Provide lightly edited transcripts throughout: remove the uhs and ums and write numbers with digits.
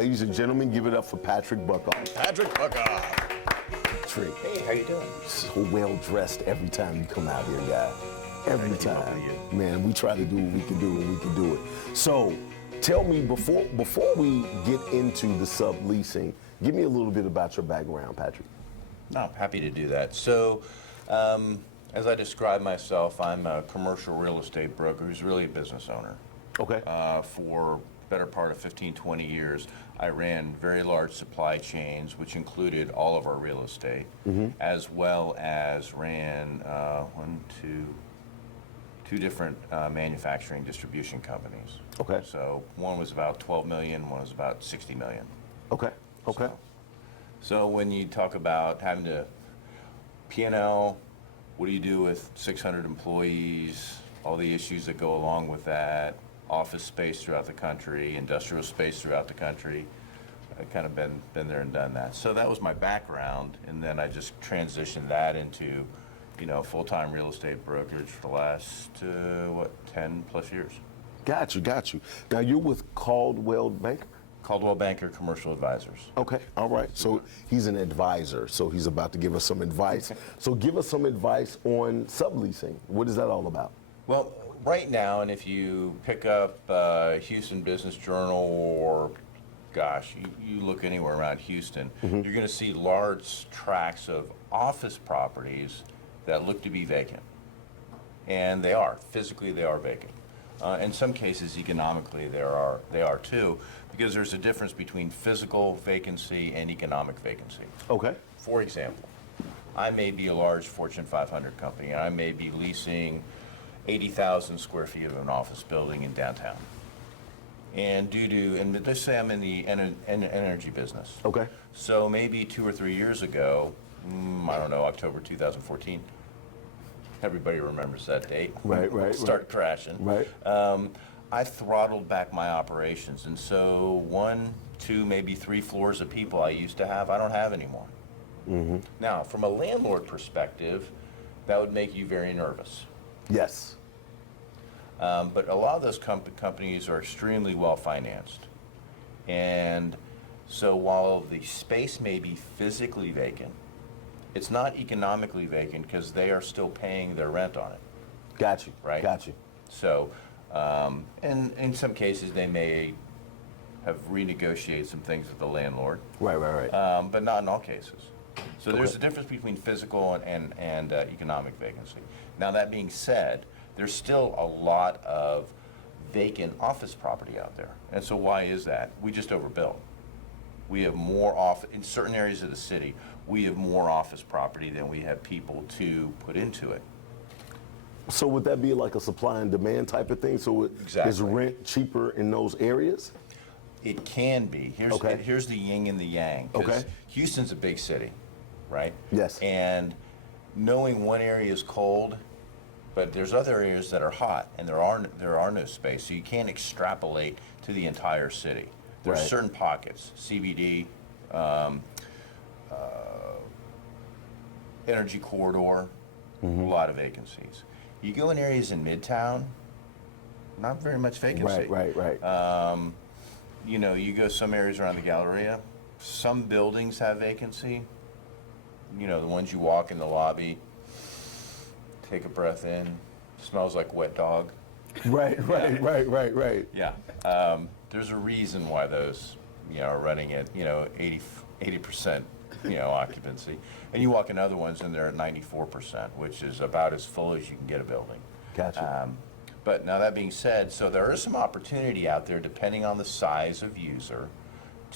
Ladies and gentlemen, give it up for Patrick Buckoff. Patrick Buckoff. Patrick, Hey, how you doing? so well dressed every time you come out here, guy. Every Thank you, both time. of you. Man, we try to do what we can do and we can do it. So, tell me, before we get into the subleasing, give me a little bit about your background, Patrick. No, I'm happy to do that. So, as I describe myself, I'm a commercial real estate broker who's really a business owner. Okay. For better part of 15, 20 years, I ran very large supply chains, which included all of our real estate, as well as ran two different manufacturing distribution companies. Okay. So one was about 12 million, one was about 60 million. Okay. Okay. So when you talk about having to P&L, what do you do with 600 employees, all the issues that go along with that, office space throughout the country, industrial space throughout the country. I've kind of been there and done that. So that was my background, and then I just transitioned that into, full-time real estate brokerage for the last, 10 plus years. Got you. Now, you're with Caldwell Banker? Caldwell Banker Commercial Advisors. Okay, all right. So he's an advisor, so he's about to give us some advice. So give us some advice on subleasing. What is that all about? Well, right now, and if you pick up Houston Business Journal or, gosh, you look anywhere around Houston, you're going to see large tracts of office properties that look to be vacant. And they are. Physically, they are vacant. In some cases, economically, they are too, because there's a difference between physical vacancy and economic vacancy. Okay. For example, I may be a large Fortune 500 company, and I may be leasing 80,000 square feet of an office building in downtown. And let's say I'm in the energy business. Okay. So maybe 2 or 3 years ago, I don't know, October 2014, everybody remembers that date. Right. Start crashing. Right. I throttled back my operations, and so 1, 2, maybe 3 floors of people I used to have, I don't have anymore. Now, from a landlord perspective, that would make you very nervous. Yes. But a lot of those companies are extremely well financed. And so while the space may be physically vacant, it's not economically vacant because they are still paying their rent on it. Got you. Right. Got you. So, and in some cases they may have renegotiated some things with the landlord. Right. But not in all cases. So there's a difference between physical and economic vacancy. Now, that being said, there's still a lot of vacant office property out there. And so why is that? We just overbuilt. We have more in certain areas of the city, we have more office property than we have people to put into it. So would that be like a supply and demand type of thing? So Exactly. Is rent cheaper in those areas? It can be. Here's the yin and the yang. 'Cause Okay. Houston's a big city, right? Yes. And knowing one area is cold, but there's other areas that are hot, and there are no space, so you can't extrapolate to the entire city. There's Right. certain pockets, CBD, energy corridor, a lot of vacancies. You go in areas in Midtown, not very much vacancy. Right. You go some areas around the Galleria, some buildings have vacancy. The ones you walk in the lobby, take a breath in, smells like wet dog. Right. Yeah. There's a reason why those, are running at, 80% occupancy. And you walk in other ones and they're at 94%, which is about as full as you can get a building. Gotcha. But now that being said, so there is some opportunity out there, depending on the size of user,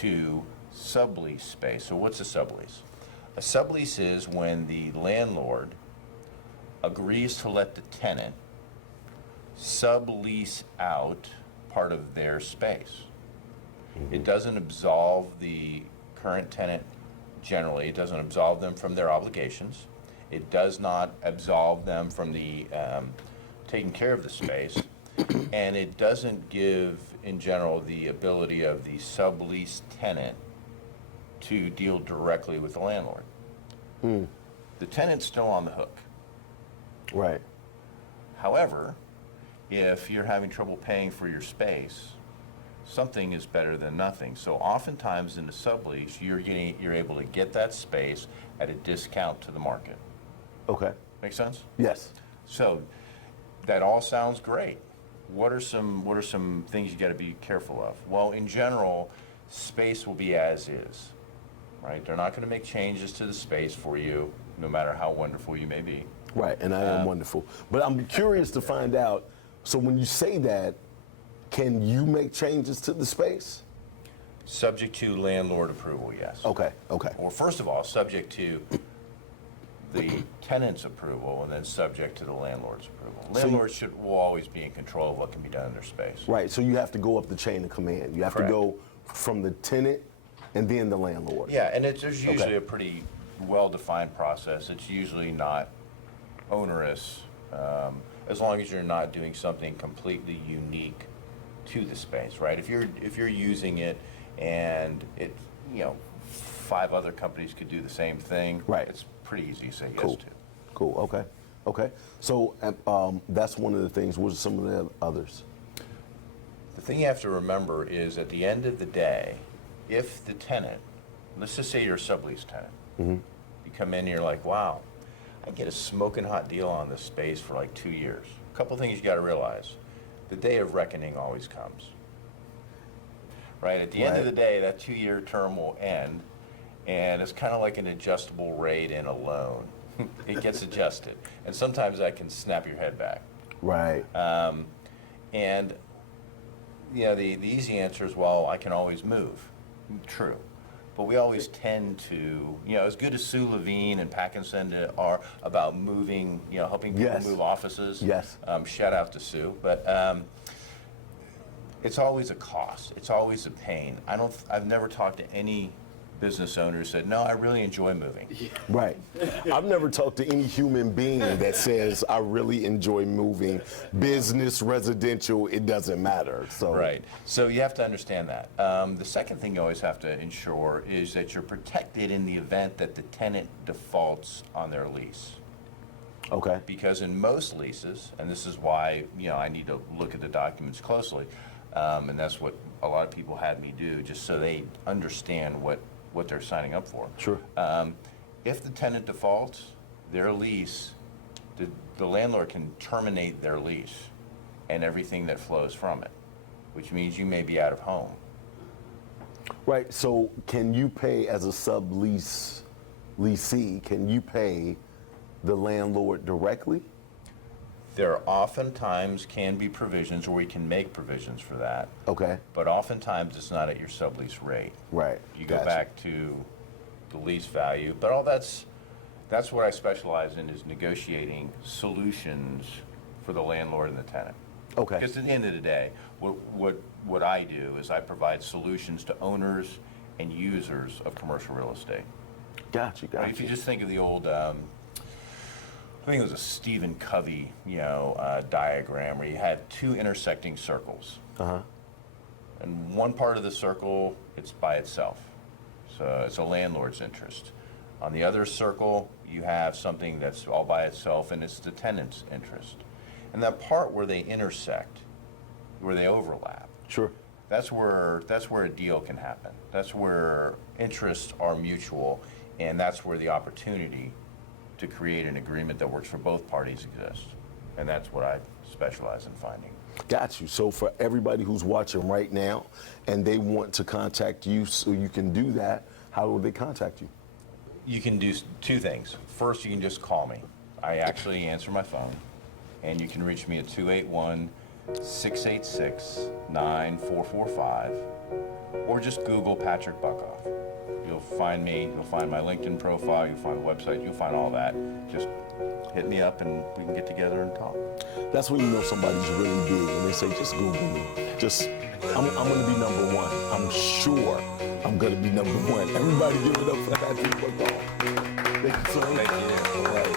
to sublease space. So what's a sublease? A sublease is when the landlord agrees to let the tenant sublease out part of their space. It doesn't absolve the current tenant generally. It doesn't absolve them from their obligations. It does not absolve them from the taking care of the space. And it doesn't give, in general, the ability of the sublease tenant to deal directly with the landlord. The tenant's still on the hook. Right. However, if you're having trouble paying for your space, something is better than nothing. So oftentimes in the sublease, you're able to get that space at a discount to the market. Okay. Make sense? Yes. So that all sounds great. What are some things you got to be careful of? Well, in general, space will be as is, right? They're not going to make changes to the space for you, no matter how wonderful you may be. Right, and I am wonderful. But I'm curious to find out, so when you say that, can you make changes to the space? Subject to landlord approval, yes. Okay, okay. Well, first of all, subject to the tenant's approval, and then subject to the landlord's approval. Landlords will always be in control of what can be done in their space. Right, so you have to go up the chain of command. You have Correct. to go from the tenant and then the landlord. Yeah, and there's usually a pretty well-defined process. It's usually not onerous, as long as you're not doing something completely unique to the space, right? If you're using it and it, 5 other companies could do the same thing, Right. it's pretty easy to say Cool. yes to. Cool, okay, okay. So that's one of the things. What are some of the others? The thing you have to remember is at the end of the day, if the tenant, let's just say you're a sublease tenant, you come in and you're like, wow, I get a smoking hot deal on this space for like 2 years. A couple things you got to realize. The day of reckoning always comes. Right? At the end of the day, that 2-year term will end, and it's kind of like an adjustable rate in a loan. It gets adjusted. And sometimes that can snap your head back. Right. And the easy answer is, well, I can always move. True. But we always tend to, as good as Sue Levine and Packinson are about moving, helping people Yes. move offices. Yes. Shout out to Sue. But it's always a cost. It's always a pain. I've never talked to any business owner who said, no, I really enjoy moving. Right. I've never talked to any human being that says, I really enjoy moving. Business, residential, it doesn't matter. So. Right. So you have to understand that. The second thing you always have to ensure is that you're protected in the event that the tenant defaults on their lease. Okay. Because in most leases, and this is why I need to look at the documents closely, and that's what a lot of people had me do, just so they understand what they're signing up for. Sure. If the tenant defaults, their lease, the landlord can terminate their lease and everything that flows from it, which means you may be out of home. Right. So can you pay as a sublease leasee, can you pay the landlord directly? There oftentimes can be provisions, or we can make provisions for that. Okay. But oftentimes it's not at your sublease rate. Right. You go Gotcha. back to the lease value, but all that's what I specialize in, is negotiating solutions for the landlord and the tenant. Okay. Because at the end of the day, what I do is I provide solutions to owners and users of commercial real estate. Gotcha. Right? If you just think of the old, I think it was a Stephen Covey, diagram where you had 2 intersecting circles. Uh-huh. And one part of the circle, it's by itself. So it's a landlord's interest. On the other circle, you have something that's all by itself, and it's the tenant's interest. And that part where they intersect, where they overlap, Sure. that's where a deal can happen. That's where interests are mutual, and that's where the opportunity to create an agreement that works for both parties exists. And that's what I specialize in finding. Got you. So for everybody who's watching right now and they want to contact you so you can do that, how will they contact you? You can do 2 things. First, you can just call me. I actually answer my phone, and you can reach me at 281-686-9445, or just Google Patrick Buckoff. You'll find me, you'll find my LinkedIn profile, you'll find the website, you'll find all that. Just hit me up and we can get together and talk. That's when you know somebody's really big and they say, just Google me. I'm going to be number 1. I'm sure I'm going to be number 1. Everybody give it up for Patrick Buckoff. Thank you so much. Thank you. All right.